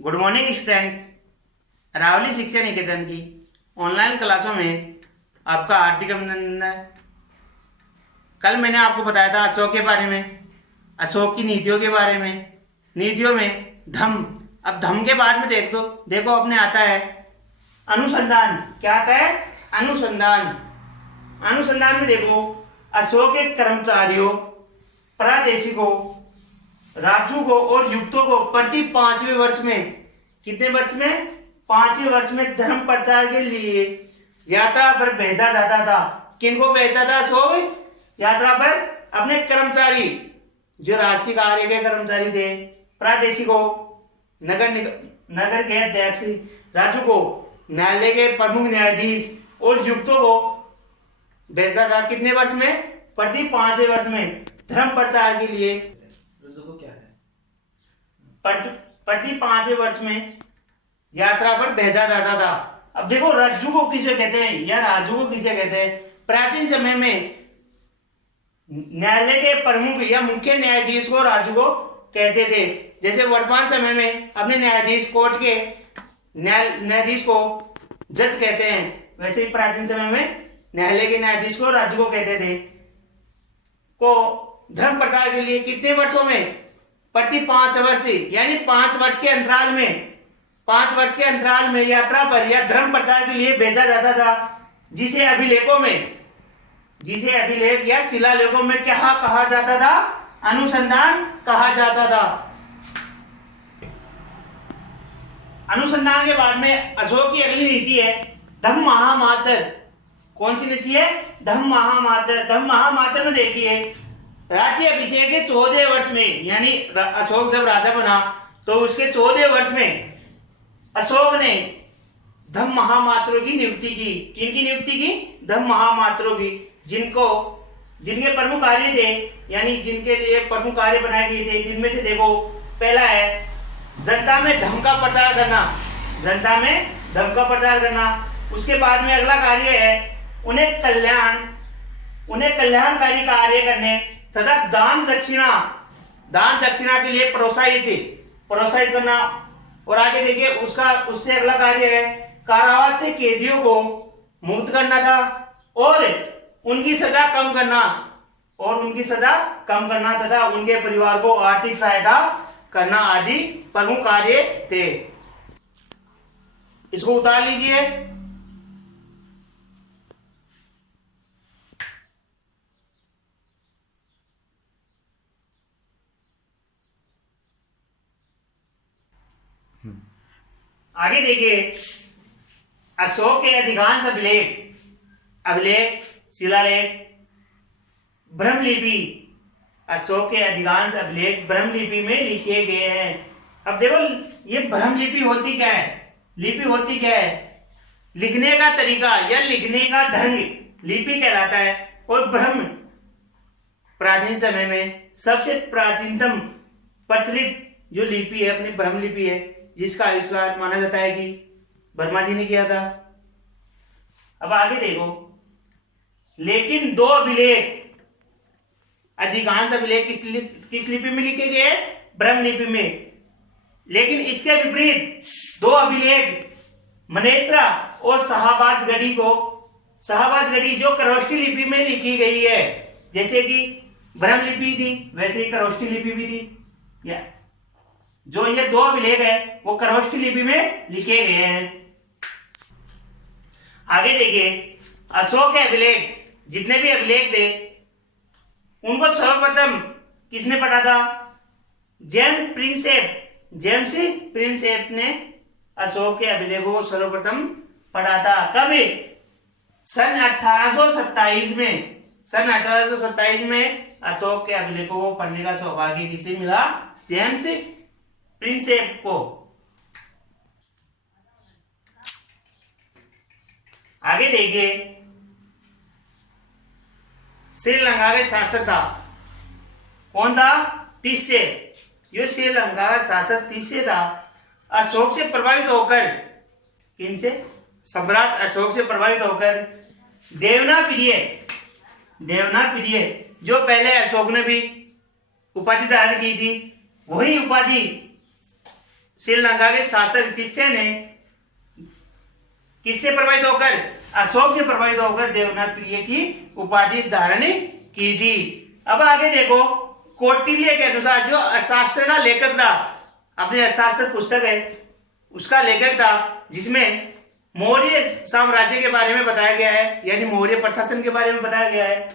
Good morning student. Aravalli शिक्षा निकेतन की online क्लासों में आपका हार्दिक अभिनंदन है। कल मैंने आपको बताया था अशोक के बारे में, अशोक की नीतियों के बारे में। नीतियों में धम्म, अब धम्म के बाद में देखो अपने आता है अनुसंधान। क्या आता है? अनुसंधान। अनुसंधान में देखो अशोक के कर्मचारियों, प्रादेशिकों, राज्यों और युक्तों को प्रति 5वें वर्ष में, कितने वर्ष में? 5वें वर्ष में धर्म प्रचार के लिए यात्रा पर भेजा जाता था। किनको भेजता था अशोक? यात्रा पर अपने कर्मचारी, जो राशि कार्य के कर्मचारी थे, प्रादेशिकों, नगर के अध्यक्ष, राज्यों को, न्यायालय के प्रमुख न्यायाधीश और युक्तों को भेजता था। कितने वर्ष में? प्रति 5वें वर्ष में धर्म प्रचार के लिए प्रति 5वें वर्ष में यात्रा पर भेजा जाता था। अब देखो रज्जु को किसे कहते हैं या राजू को किसे कहते हैं? प्राचीन समय में न्यायालय के प्रमुख या मुख्य न्यायाधीश को राजू को कहते थे। जैसे वर्तमान समय में अपने न्यायाधीश, कोर्ट के न्यायाधीश को जज कहते हैं, वैसे ही प्राचीन समय में न्यायालय के न्यायाधीश को राजू को कहते थे। को धर्म प्रचार के लिए कितने वर्षों में? प्रति 5 वर्ष, यानी 5 वर्ष के अंतराल में, 5 वर्ष के अंतराल में यात्रा पर या धर्म प्रचार के लिए भेजा जाता था। जिसे अभिलेख या शिलालेखों में क्या कहा जाता था? अनुसंधान कहा जाता था। अनुसंधान के बाद में अशोक की अगली नीति है धम्म महामात्र। कौन सी नीति है? धम्म महामात्र। धम्म महामात्र में देखिए राज्य अभिषेक के 14 वर्ष में, यानी अशोक जब राजा बना तो उसके 14 वर्ष में अशोक ने धम्म महामात्रों की नियुक्ति की। किनकी नियुक्ति की? धम्म महामात्रों की, जिनके प्रमुख कार्य थे, यानी जिनके लिए प्रमुख कार्य बनाए गए थे। जिनमें से देखो पहला है जनता में धम्म का प्रचार करना। जनता में धम्म का प्रचार करना। उसके बाद में अगला कार्य है उन्हें कल्याणकारी कार्य करने तथा दान दक्षिणा के लिए प्रोत्साहित करना। और आगे देखिए उससे अगला कार्य है कारावास से कैदियों को मुक्त करना था और उनकी सजा कम करना तथा उनके परिवार को आर्थिक सहायता करना आदि प्रमुख कार्य थे। इसको उतार लीजिए। आगे देखिए अशोक के अधिकांश अभिलेख, शिलालेख, ब्रह्मलिपि, अशोक के अधिकांश अभिलेख ब्रह्मलिपि में लिखे गए हैं। अब देखो ये ब्रह्मलिपि होती क्या है? लिपि होती क्या है? लिखने का तरीका या लिखने का ढंग लिपि कहलाता है। और ब्रह्म प्राचीन समय में सबसे प्राचीनतम प्रचलित जो लिपि है अपनी ब्रह्मलिपि है, जिसका आविष्कार माना जाता है कि वर्मा जी ने किया था। अब आगे देखो, लेकिन 2 अभिलेख, अधिकांश अभिलेख किस लिपि में लिखे गए? ब्रह्मलिपि में। लेकिन इसके विपरीत 2 अभिलेख मनेसरा और शाहबाज गढ़ी जो खरोष्ठी लिपि में लिखी गई है। जैसे कि ब्रह्मलिपि थी वैसे ही खरोष्ठी लिपि भी थी। जो ये 2 अभिलेख है वो खरोष्ठी लिपि में लिखे गए हैं। आगे देखिए अशोक के अभिलेख, जितने भी अभिलेख थे उनको सर्वप्रथम किसने पढ़ा था? जेम्स प्रिंसेप ने अशोक के अभिलेखों को सर्वप्रथम पढ़ा था। कब? सन 1827 में। सन 1827 में अशोक के अभिलेखों को पढ़ने का सौभाग्य किसे मिला? जेम्स प्रिंसेप को। आगे देखिए श्रीलंका के शासक था। कौन था? तीसरे। यो श्रीलंका का शासक तीसरे था। अशोक से प्रभावित होकर, किनसे? सम्राट अशोक से प्रभावित होकर देवनापिरिय, जो पहले अशोक ने भी उपाधि धारण की थी, वही उपाधि श्रीलंका के शासक किससे प्रभावित होकर, अशोक से प्रभावित होकर देवनाथ प्रिय की उपाधि धारण की थी। अब आगे देखो, कौटिल्य के अनुसार जो अर्थशास्त्र का लेखक था, अपनी अर्थशास्त्र पुस्तक है उसका लेखक था, जिसमें मौर्य साम्राज्य के बारे में बताया गया है, यानी मौर्य प्रशासन के बारे में बताया गया है।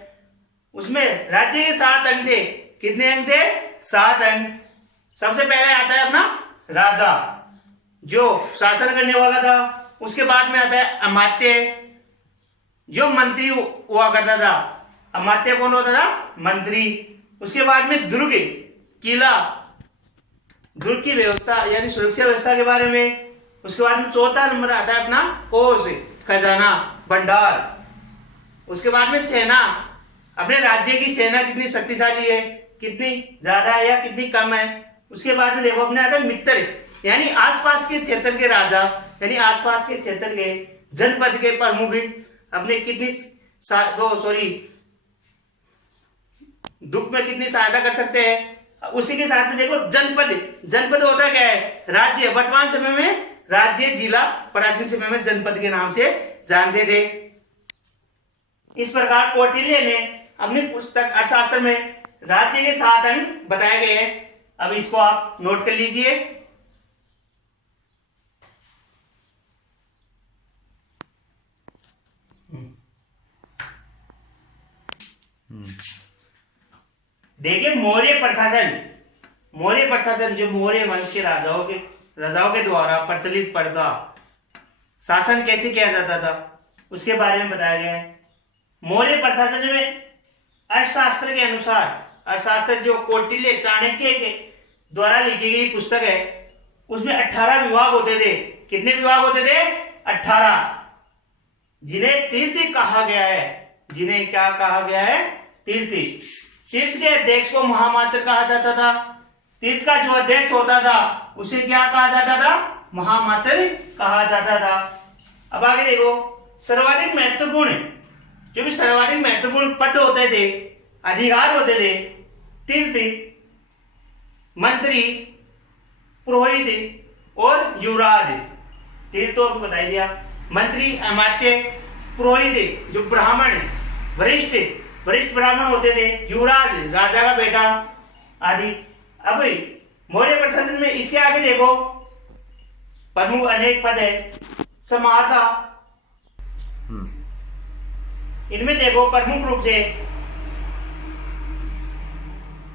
उसमें राज्य के 7 अंग थे। कितने अंग थे? 7 अंग। सबसे पहले आता है अपना राजा, जो शासन करने वाला था। उसके बाद में आता है अमात्य, जो मंत्री हुआ करता था। अमात्य कौन होता था? मंत्री। उसके बाद में दुर्ग, किला, दुर्ग की व्यवस्था यानी सुरक्षा व्यवस्था के बारे में। उसके बाद में चौथा नंबर आता है अपना कोष, खजाना, भंडार। उसके बाद में सेना, अपने राज्य की सेना कितनी शक्तिशाली है, कितनी ज्यादा है या कितनी कम है। उसके बाद में देखो अपने आता है मित्र, यानी आसपास के क्षेत्र के राजा, यानी आसपास के क्षेत्र के जनपद के प्रमुख अपने कितनी दुख में कितनी सहायता कर सकते हैं। उसी के साथ में देखो जनपद, जनपद होता क्या है? राज्य। वर्तमान समय में राज्य, जिला, प्राचीन समय में जनपद के नाम से जानते थे। इस प्रकार कौटिल्य ने अपनी पुस्तक अर्थशास्त्र में राज्य के 7 अंग बताए गए हैं। अब इसको आप नोट कर लीजिए। देखिए मौर्य प्रशासन, मौर्य प्रशासन जो मौर्य वंश के राजाओं के द्वारा प्रचलित प्रथा शासन कैसे किया जाता था उसके बारे में बताया गया है। मौर्य प्रशासन में अर्थशास्त्र के अनुसार, अर्थशास्त्र जो कौटिल्य चाणक्य के द्वारा लिखी गई पुस्तक है, उसमें 18 विभाग होते थे। कितने विभाग होते थे? 18, जिन्हें तीर्थ कहा गया है। जिन्हें क्या कहा गया है? तीर्थ। तीर्थ के अध्यक्ष को महामात्र कहा जाता था। तीर्थ का जो अध्यक्ष होता था उसे क्या कहा जाता था? महामात्र कहा जाता था। अब आगे देखो, सर्वाधिक महत्वपूर्ण, जो भी सर्वाधिक महत्वपूर्ण पद होते थे, अधिकार होते थे, तीर्थ, मंत्री, पुरोहित और युवराज। तीर्थ तो बता दिया, मंत्री, अमात्य, पुरोहित जो ब्राह्मण, वरिष्ठ ब्राह्मण होते थे, युवराज राजा का बेटा आदि। अब मौर्य प्रशासन में इसके आगे देखो प्रमुख अनेक पद है। सम्राटा, इनमें देखो प्रमुख रूप से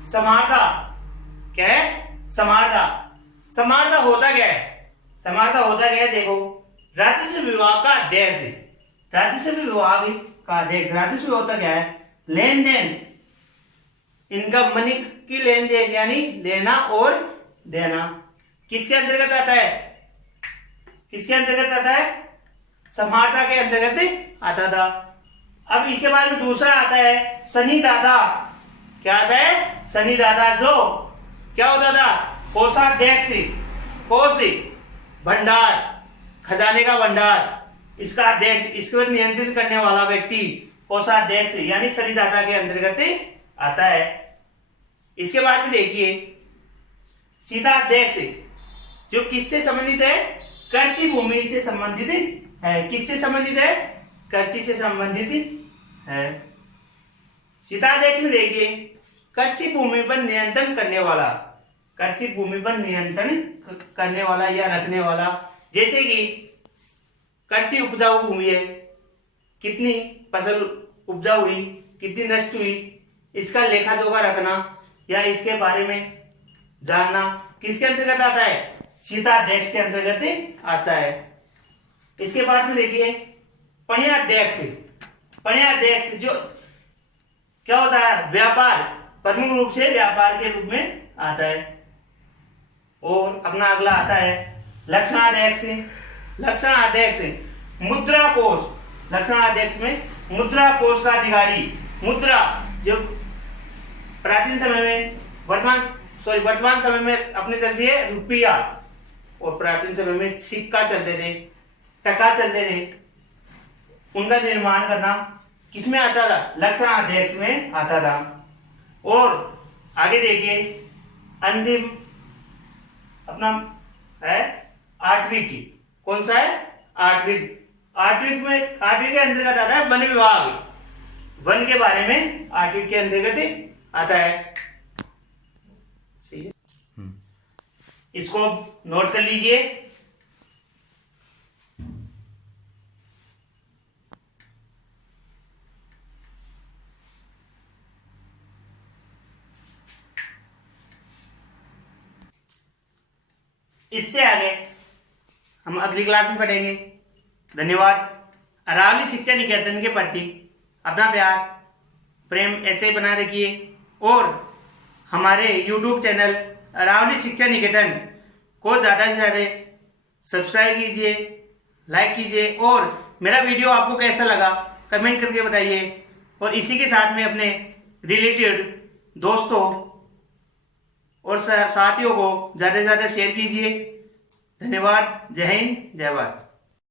सम्राटा क्या है? सम्राटा होता क्या है? सम्राटा होता क्या है? देखो, राजस्व विभाग का अध्यक्ष। राजस्व विभाग का अध्यक्ष, राजस्व होता क्या है? लेन देन, इनकम, मनी की लेन देन, यानी लेना और देना। किसके अंतर्गत आता है? किसके अंतर्गत आता है? सम्राटा के अंतर्गत आता था। अब इसके बाद में दूसरा आता है सन्निदाता। क्या आता है? सन्निदाता, जो क्या होता था? कोषाध्यक्ष, कोष, भंडार, खजाने का भंडार, इसका अध्यक्ष, इसको नियंत्रित करने वाला व्यक्ति कोषाध्यक्ष यानी सन्निदाता के अंतर्गत आता है। इसके बाद में देखिए शीताध्यक्ष, जो किससे संबंधित है? कृषि भूमि से संबंधित है। किससे संबंधित है? कृषि से संबंधित है। शीताध्यक्ष में देखिए कृषि भूमि पर नियंत्रण करने वाला, कृषि भूमि पर नियंत्रण करने वाला या रखने वाला। जैसे कि कृषि उपजाऊ भूमि है, कितनी फसल उपजाऊ हुई, कितनी नष्ट हुई, इसका लेखा जोखा रखना या इसके बारे में जानना किसके अंतर्गत आता है? शीताध्यक्ष के अंतर्गत आता है। इसके बाद में देखिए पण्याध्यक्ष। पण्याध्यक्ष जो क्या होता है? व्यापार, प्रमुख रूप से व्यापार के रूप में आता है। और अपना अगला आता है लक्षणाध्यक्ष। लक्षणाध्यक्ष मुद्रा कोष, लक्षणाध्यक्ष में मुद्रा कोष का अधिकारी। मुद्रा जो प्राचीन समय में, वर्तमान समय में अपने चलती है रुपया, और प्राचीन समय में सिक्का चलते थे, टका चलते थे, उनका निर्माण करना किसमें आता था? लक्षणाध्यक्ष में आता था। और आगे देखिए अंतिम अपना है 8वीं की। कौन सा है? 8वीं। 8वीं के अंतर्गत आता है वन विभाग। वन के बारे में 8वीं के अंतर्गत आता है। सही है, इसको नोट कर लीजिए। इससे आगे हम अगली क्लास में पढ़ेंगे। धन्यवाद। अरावली शिक्षा निकेतन के प्रति अपना प्यार प्रेम ऐसे ही बना रखिए और हमारे YouTube चैनल अरावली शिक्षा निकेतन को ज़्यादा से ज़्यादा सब्सक्राइब कीजिए, लाइक कीजिए और मेरा वीडियो आपको कैसा लगा कमेंट करके बताइए। और इसी के साथ में अपने रिलेटेड दोस्तों और साथियों को ज़्यादा से ज़्यादा शेयर कीजिए। धन्यवाद। जय हिंद, जय भारत।